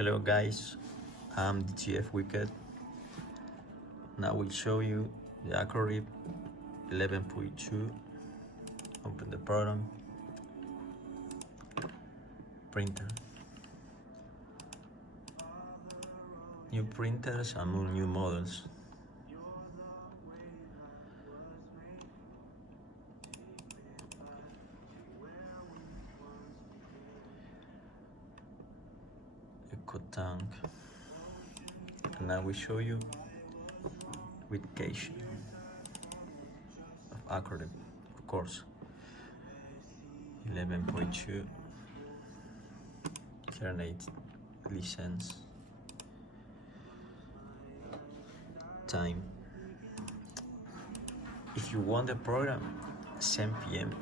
Hello guys, I'm DTF Wicked. Now we'll show you the acrorip 11.2. Open the program, printer, new printers and new models. Tank. And now we show you with cache of acrorip, of course. 11.2 Ethernet license. Time. If you want the program, 10 p.m.